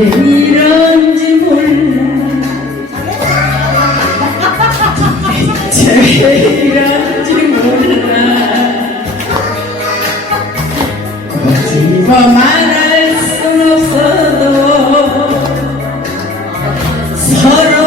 이런지 몰라. 제이런지 몰라. 거짓말만 할순 없어도 서로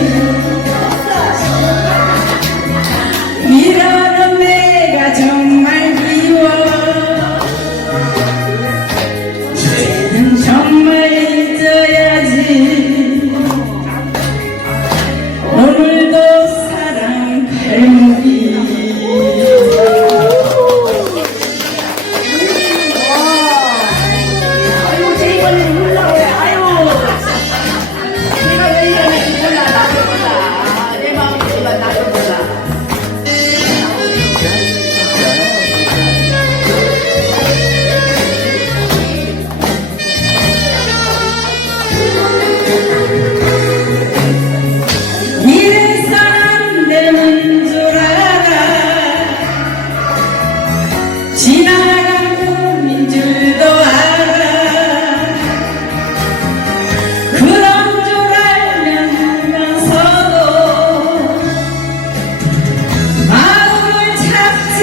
you.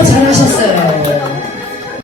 너무 잘하셨어요.